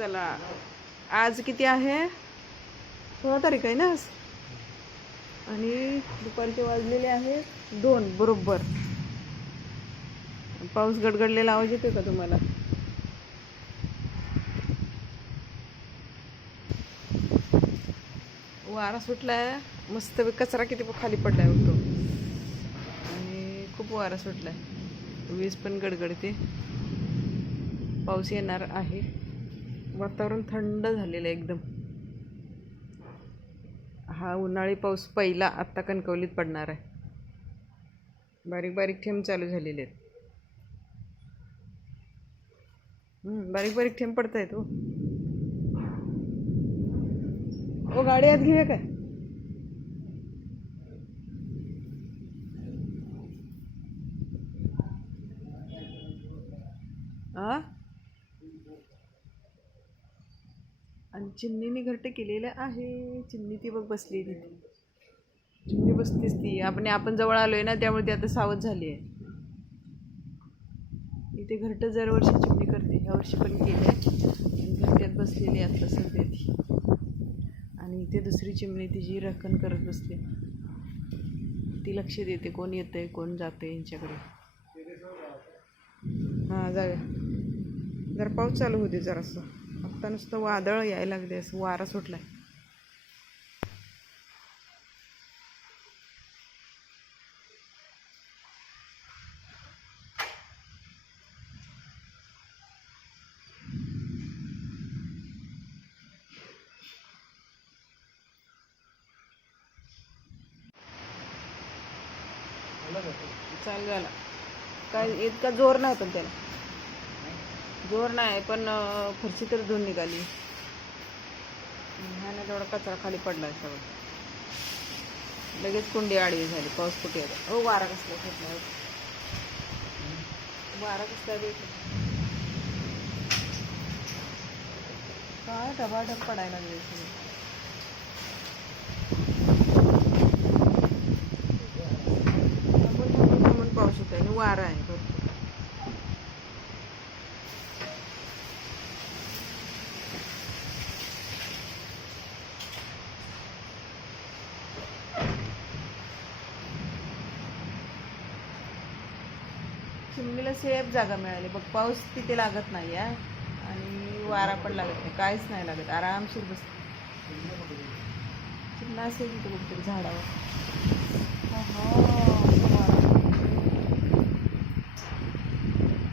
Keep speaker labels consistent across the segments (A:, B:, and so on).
A: चला. आज किती आहे? सोळा तारीख आहे ना आज? आणि दुपारचे वाजलेले आहेत दोन बरोबर. पाऊस गडगडलेला आवाज येतोय का तुम्हाला? वारा सुटलाय. मस्त कचरा किती खाली पडलाय होतो आणि खूप वारा सुटलाय. वीज पण गडगडते. पाऊस येणार आहे. वातावरण थंड झालेलं आहे एकदम. हा उन्हाळी पाऊस पहिला आत्ता कणकवलीत पडणार आहे. बारीक बारीक थेंब चालू झालेले आहेत. बारीक बारीक थेंब पडत आहेत हो गाडी आत घेऊया काय आ आणि चिमणीने घरट केलेलं आहे. चिमणी ती बघ बसली तिथे चिमणी बसतीच ती. आपण आपण जवळ आलोय ना त्यामुळे ती आता सावध झाली आहे. इथे घरट दरवर्षी चिमणी करते. ह्या वर्षी पण केली घरट्यात बसलेली आता सध्या ती. आणि इथे दुसरी चिमणी तिची रखण करत बसते. ती लक्ष देते कोण येतंय कोण जाते यांच्याकडे. हां जाऊया. जरा पाऊस चालू होते जरासं. आत्ता नुसतं वादळ यायला लागले असं वारा सुटलाय. चाल झाला. काय इतका जोर नव्हता त्याला. जोर नाही पण खुर्ची फरशी तर धुवून निघाली. ह्याने तेवढा कचरा खाली पडलाय सगळं लगेच कुंडी आडवी झाली पाऊस कुठे येतो हो वारा कसला सुटला. वारा कसला काय ढबाढब पडायला लागले पाऊस होत आणि वारा आहे. चिमणीला सेफ जागा मिळाली. बघ पाऊस तिथे लागत नाही आहे आणि वारा पण लागत नाही. काहीच नाही लागत. आरामशीर बस. चिमणा असेल तिथे कुठेतरी झाडावर.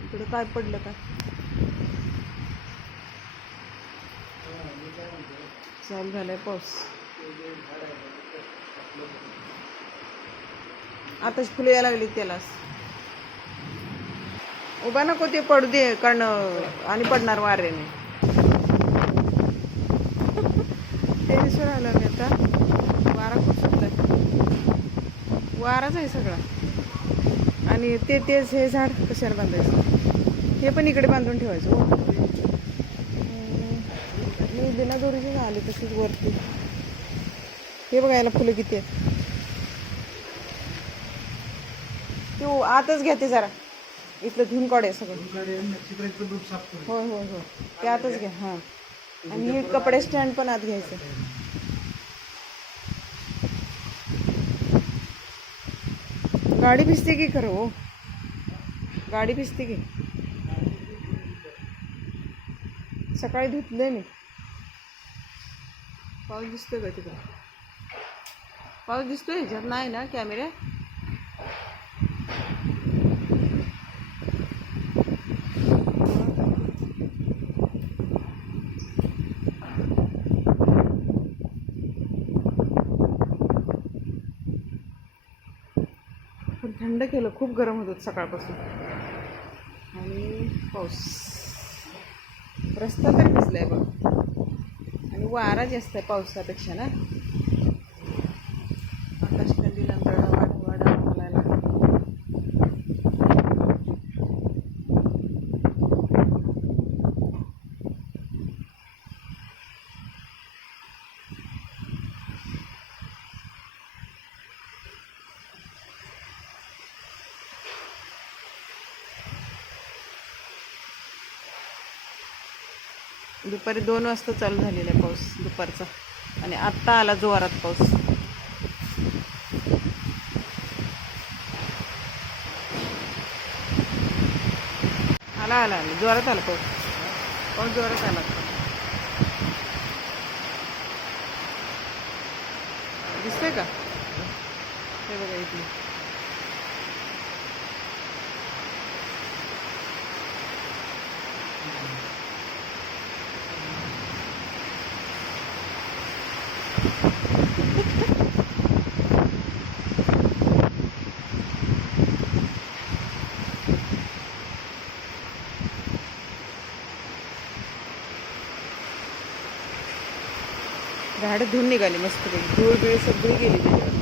A: इकडे काय पडलं का? चालू झालाय पाऊस. आताच फुलं यायला लागली त्यालाच. उभा नको ते पडू दे कारण आणि पडणार वाऱ्याने. टेरेसवर आलं मी आता. वारा खूप सुटलाय. वाराच आहे सगळा. आणि ते तेच हे झाड कशाला बांधायचं? हे पण इकडे बांधून ठेवायचं हो. मी बिना दोरीची आली तशीच वरती. हे बघायला फुलं किती आहेत. तू आतच घ्या ते जरा. इथलं धुवून काढूया सगळं. होय होय होय. ते आतच घ्या हां आणि हे कपडे स्टँड पण आत घ्यायचं. गाडी भिजते की खरं हो? गाडी भिजते की? सकाळी धुतलंय मी. पाऊस दिसतोय का तिकडे? पाऊस दिसतोय? ह्याच्यात नाही ना कॅमेरा? पण थंड केलं खूप गरम होत सकाळपासून. आणि पाऊस. रस्ता तर आहे बघ. आणि वारा जास्त आहे पावसापेक्षा ना? दुपारी दोन वाजता चालू झालेला आहे पाऊस दुपारचा. आणि आत्ता आला जोरात पाऊस. आला आला आला. जोरात आला पाऊस. पाऊस जोरात आला. दिसतंय का? हे बघा इथे झाडं धुवून निघाली मस्त धूळ बिळ सगळी गेली त्याच्यावर.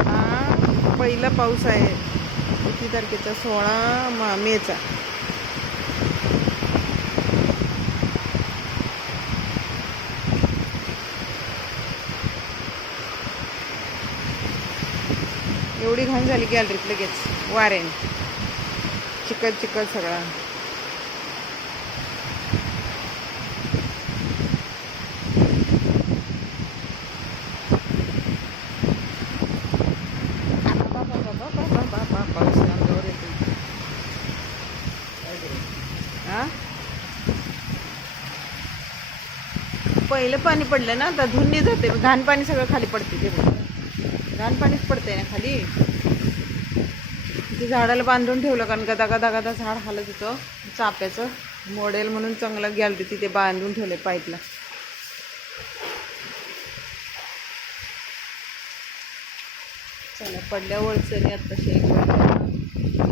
A: हा पहिला पाऊस आहे. किती तारखेचा? सोळा मामेचा एवढी घाण झाली गॅलरीत लगेच. वाऱ्याने. चिकट चिकट सगळा पाऊस अंगावर येतो हा पहिलं पाणी पडलं ना तर धुन्नी जाते. घाण पाणी सगळं खाली पडते ते. बघ. घाण पाणीच पडते ना खाली. ते झाडाला बांधून ठेवलं कारण गदा गदा गदा झाड हालत होतं. चाप्याचं मॉडेल म्हणून चांगलं गॅलरी तिथे बांधून ठेवले पाईपला. चला पडल्या वळचणी आता शेक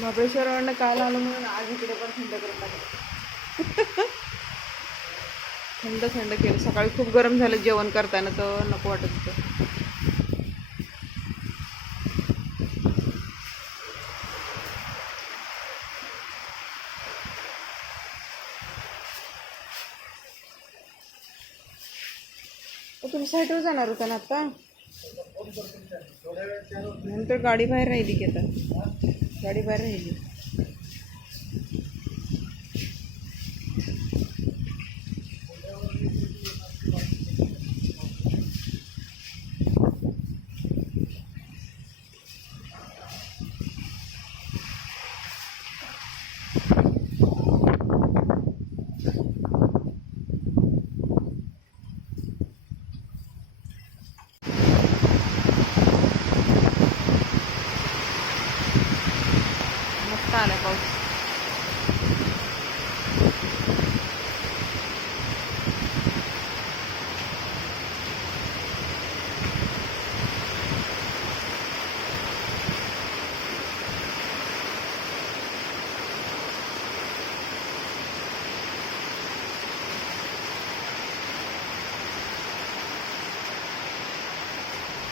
A: महाबळेश्वरवरनं काल आलो म्हणून आज इकडे पण थंड करून टाकलं थंड थंड केलं. सकाळी खूप गरम झालं जेवण करताना तर नको वाटत होतं. तुम्ही साईडवर जाणार होता ना आता? नंतर गाडी बाहेर राहिली की आता. गाडी बाहेर